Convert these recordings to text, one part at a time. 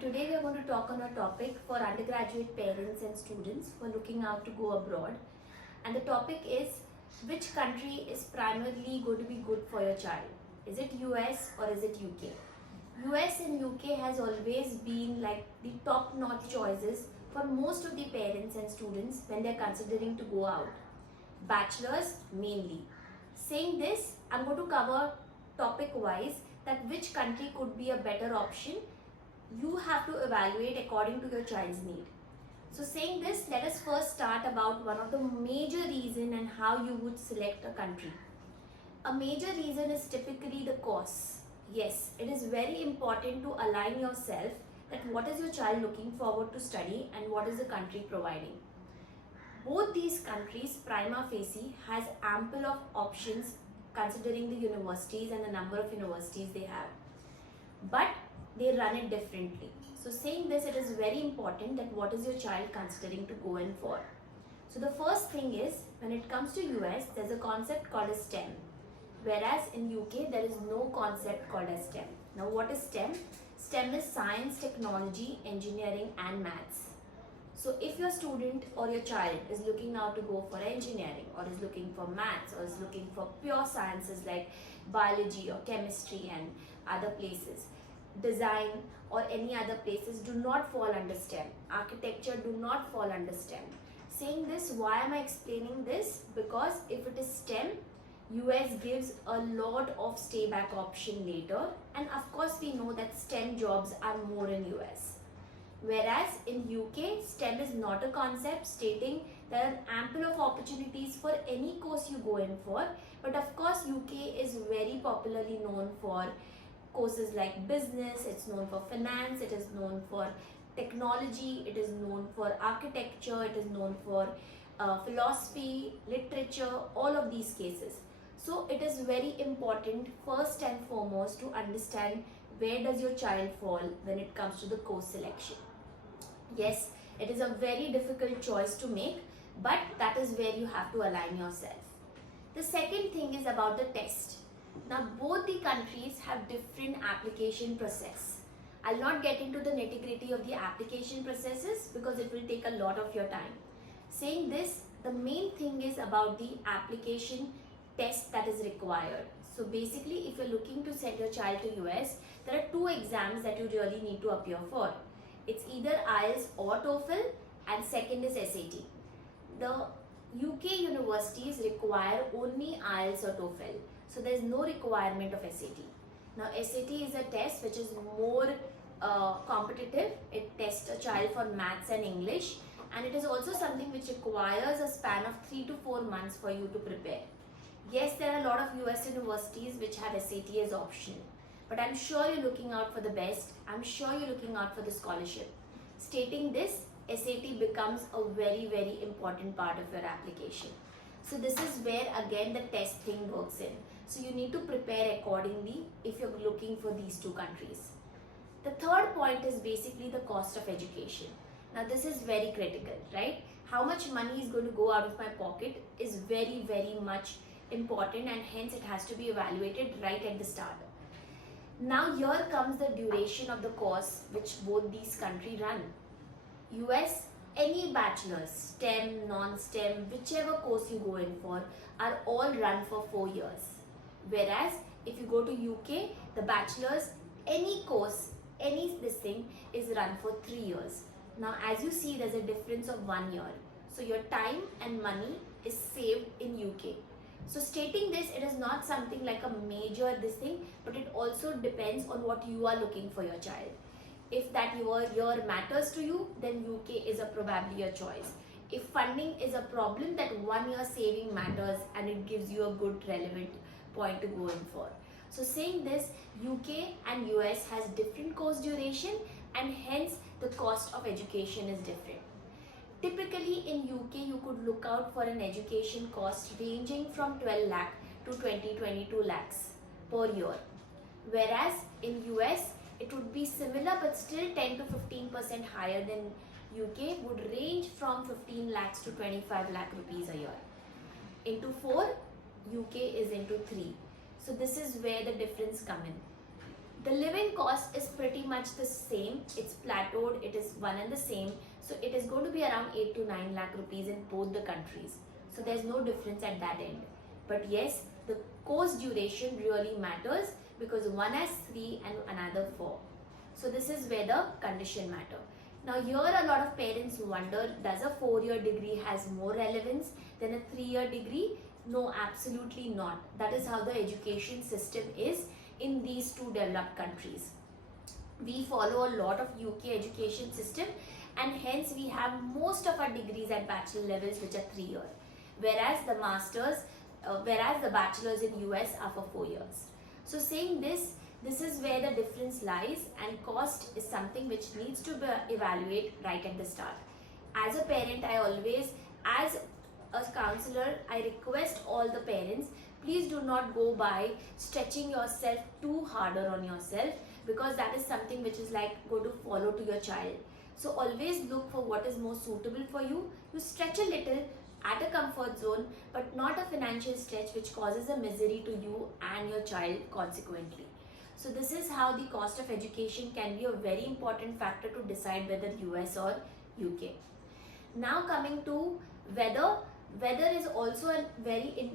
and today we are going to talk on a topic for undergraduate parents and students who are looking out to go abroad. And the topic is, which country is primarily going to be good for your child? Is it US or is it UK? US and UK has always been like the top notch choices for most of the parents and students when they're considering to go out. Bachelors mainly. Saying this, I'm going to cover topic wise that which country could be a better option. You have to evaluate according to your child's need. So saying this, let us first start about one of the major reason and how you would select a country. A major reason is typically the cost. Yes, it is very important to align yourself that what is your child looking forward to study and what is the country providing. Both these countries prima facie has ample of options considering the universities and the number of universities they have. But they run it differently. So saying this, it is very important that what is your child considering to go in for. So the first thing is, when it comes to US, there's a concept called as STEM. Whereas in UK, there is no concept called as STEM. Now what is STEM? STEM is science, technology, engineering and maths. So if your student or your child is looking out to go for engineering or is looking for maths or is looking for pure sciences like biology or chemistry and other places, design or any other places do not fall under STEM. Architecture do not fall under STEM. Saying this, why am I explaining this? Because if it is STEM, US gives a lot of stay back option later, and of course we know that STEM jobs are more in US. Whereas in UK, STEM is not a concept, stating there are ample of opportunities for any course you go in for, but of course UK is very popularly known for courses like business, it's known for finance, it is known for technology, it is known for architecture, it is known for philosophy, literature, all of these cases. So it is very important first and foremost to understand where does your child fall when it comes to the course selection. Yes, it is a very difficult choice to make, but that is where you have to align yourself. The second thing is about the test. Now both the countries have different application process. I'll not get into the nitty-gritty of the application processes because it will take a lot of your time. Saying this, the main thing is about the application test that is required. So basically, if you're looking to send your child to US, there are two exams that you really need to appear for. It's either IELTS or TOEFL, and second is SAT. The UK universities require only IELTS or TOEFL. So there is no requirement of SAT. Now SAT is a test which is more competitive. It tests a child for maths and English, and it is also something which requires a span of 3 to 4 months for you to prepare. Yes, there are a lot of US universities which have SAT as optional, but I'm sure you're looking out for the best. I'm sure you're looking out for the scholarship. Stating this, SAT becomes a very, very important part of your application. So this is where again the test thing works in. So you need to prepare accordingly if you're looking for these two countries. The third point is basically the cost of education. Now this is very critical, right? How much money is going to go out of my pocket is very, very much important, and hence it has to be evaluated right at the start. Now here comes the duration of the course which both these countries run. US, any bachelor's, STEM, non-STEM, whichever course you go in for, are all run for 4 years. Whereas if you go to UK, the bachelor's, any course, any this thing is run for 3 years. Now as you see, there's a difference of 1 year. So your time and money is saved in UK. So stating this, it is not something like a major this thing, but it also depends on what you are looking for your child. If that your year matters to you, then UK is probably a choice. If funding is a problem, that 1 year saving matters and it gives you a good relevant point to go in for. So saying this, UK and US has different course duration, and hence the cost of education is different. Typically in UK, you could look out for an education cost ranging from 12 lakh to 22 lakhs per year. Whereas in US, it would be similar but still 10 to 15% higher than UK, would range from 15 lakhs to 25 lakh rupees a year. Into 4, UK is into 3. So this is where the difference come in. The living cost is pretty much the same. It's plateaued, it is one and the same. So it is going to be around 8 to 9 lakh rupees in both the countries. So there's no difference at that end. But yes, the course duration really matters because one has 3 and another 4. So this is where the condition matter. Now here a lot of parents wonder, does a 4-year degree has more relevance than a 3-year degree? No, absolutely not. That is how the education system is in these two developed countries. We follow a lot of UK education system, and hence we have most of our degrees at bachelor levels which are 3 years, whereas the bachelors in US are for 4 years. So saying this is where the difference lies, and cost is something which needs to be evaluated right at the start. As a parent, as a counselor, I request all the parents, please do not go by stretching yourself too harder on yourself, because that is something which is like going to follow to your child. So always look for what is more suitable for you. You stretch a little at a comfort zone, but not a financial stretch which causes a misery to you and your child consequently. So this is how the cost of education can be a very important factor to decide whether US or UK. Now coming to weather is also a very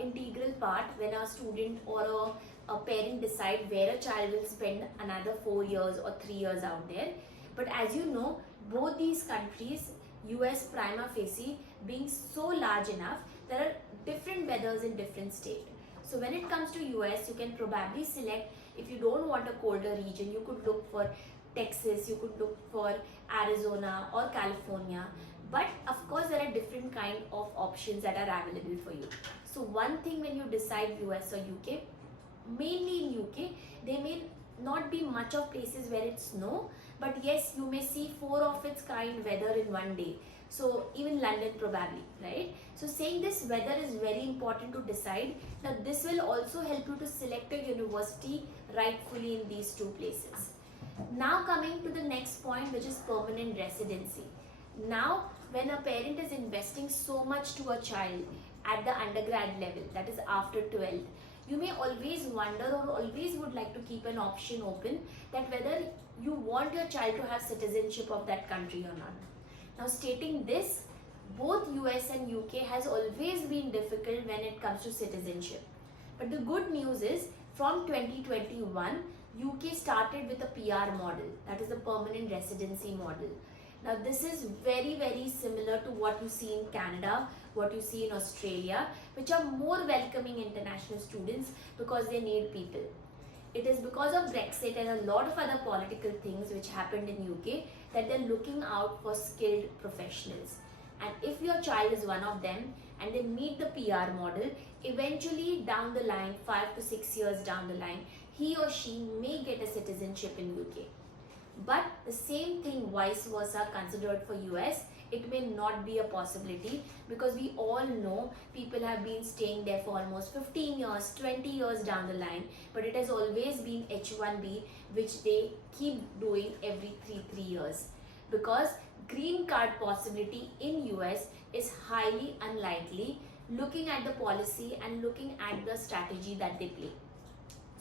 integral part when a student or a parent decide where a child will spend another 4 years or 3 years out there. But as you know, both these countries, US prima facie being so large enough, there are different weathers in different states. So when it comes to US, you can probably select, if you don't want a colder region, you could look for Texas, you could look for Arizona or California. But of course, there are different kind of options that are available for you. So one thing when you decide US or UK, mainly in UK, there may not be much of places where it's snow, but yes, you may see 4 of its kind weather in one day. So even London probably, right? So saying this, weather is very important to decide. Now this will also help you to select a university rightfully in these two places. Now coming to the next point, which is permanent residency. Now when a parent is investing so much to a child at the undergrad level, that is after 12th, you may always wonder or always would like to keep an option open that whether you want your child to have citizenship of that country or not. Now stating this, both US and UK has always been difficult when it comes to citizenship. But the good news is from 2021, UK started with a PR model, that is the permanent residency model. Now this is very similar to what you see in Canada, what you see in Australia, which are more welcoming international students because they need people. It is because of Brexit and a lot of other political things which happened in UK that they're looking out for skilled professionals. And if your child is one of them and they meet the PR model, eventually down the line, 5 to 6 years down the line, he or she may get a citizenship in UK. But the same thing vice versa considered for US, it may not be a possibility because we all know people have been staying there for almost 15 years, 20 years down the line, but it has always been H1B, which they keep doing every 3 years, because green card possibility in US is highly unlikely looking at the policy and looking at the strategy that they play.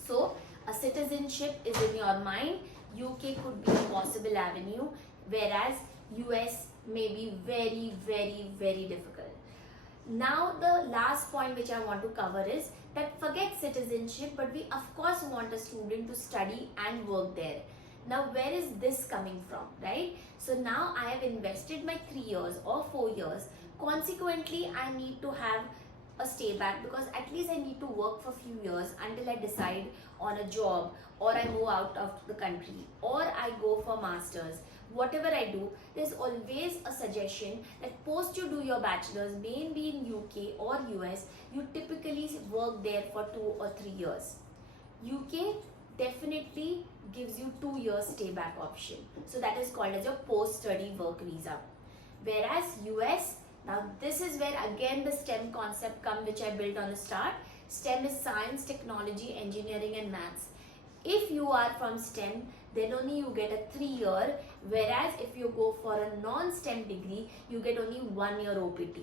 So a citizenship is in your mind, UK could be a possible avenue, whereas US may be very difficult. Now the last point which I want to cover is that forget citizenship, but we of course want a student to study and work there. Now where is this coming from, right? So now I have invested my 3 years or 4 years. Consequently, I need to have a stay back because at least I need to work for a few years until I decide on a job, or I move out of the country, or I go for masters. Whatever I do, there's always a suggestion that post you do your bachelor's, maybe in UK or US, you typically work there for 2 or 3 years. UK definitely gives you 2 years stay back option. So that is called as your post-study work visa. Whereas US, now this is where again the STEM concept comes, which I built on the start. STEM is science, technology, engineering and maths. If you are from STEM, then only you get a 3 year, whereas if you go for a non-STEM degree, you get only 1 year OPT.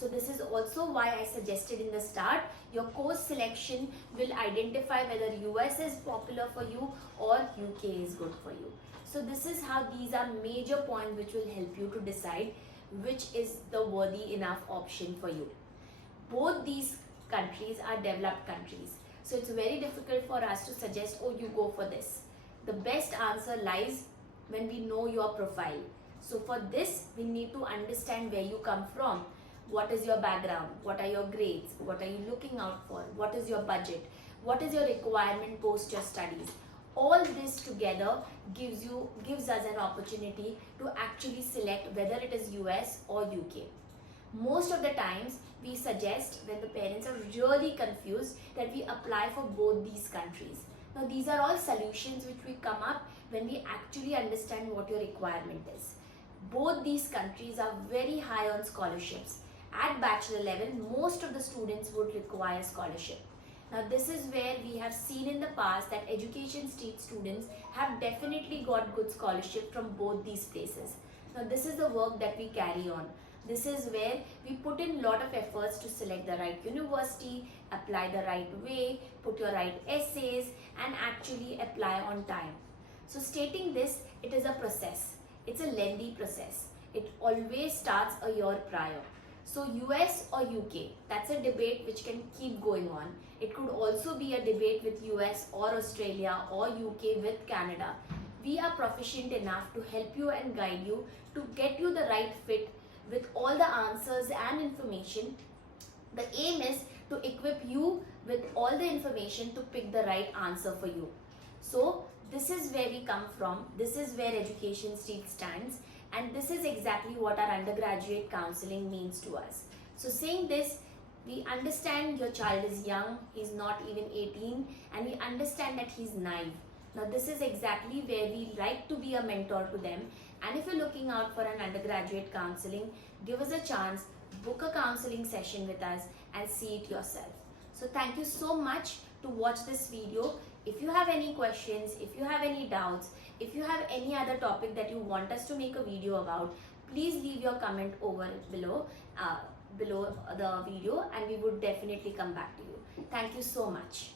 So this is also why I suggested in the start, your course selection will identify whether US is popular for you or UK is good for you. So this is how these are major points which will help you to decide which is the worthy enough option for you. Both these countries are developed countries. So it's very difficult for us to suggest, oh, you go for this. The best answer lies when we know your profile. So for this, we need to understand where you come from. What is your background? What are your grades? What are you looking out for? What is your budget? What is your requirement post your studies? All this together gives us an opportunity to actually select whether it is US or UK. Most of the times we suggest, when the parents are really confused, that we apply for both these countries. Now these are all solutions which we come up when we actually understand what your requirement is. Both these countries are very high on scholarships. At bachelor level, most of the students would require scholarship. Now this is where we have seen in the past that education state students have definitely got good scholarship from both these places. Now this is the work that we carry on. This is where we put in lot of efforts to select the right university, apply the right way, put your right essays, and actually apply on time. So stating this, it is a process. It's a lengthy process. It always starts a year prior. So US or UK, that's a debate which can keep going on. It could also be a debate with US or Australia or UK with Canada. We are proficient enough to help you and guide you to get you the right fit with all the answers and information. The aim is to equip you with all the information to pick the right answer for you. So this is where we come from. This is where Education Street stands. And this is exactly what our undergraduate counseling means to us. So saying this, we understand your child is young, he's not even 18, and we understand that he's naive. Now this is exactly where we like to be a mentor to them. And if you're looking out for an undergraduate counseling, give us a chance, book a counseling session with us and see it yourself. So thank you so much to watch this video. If you have any questions, if you have any doubts, if you have any other topic that you want us to make a video about, please leave your comment over below the video and we would definitely come back to you. Thank you so much.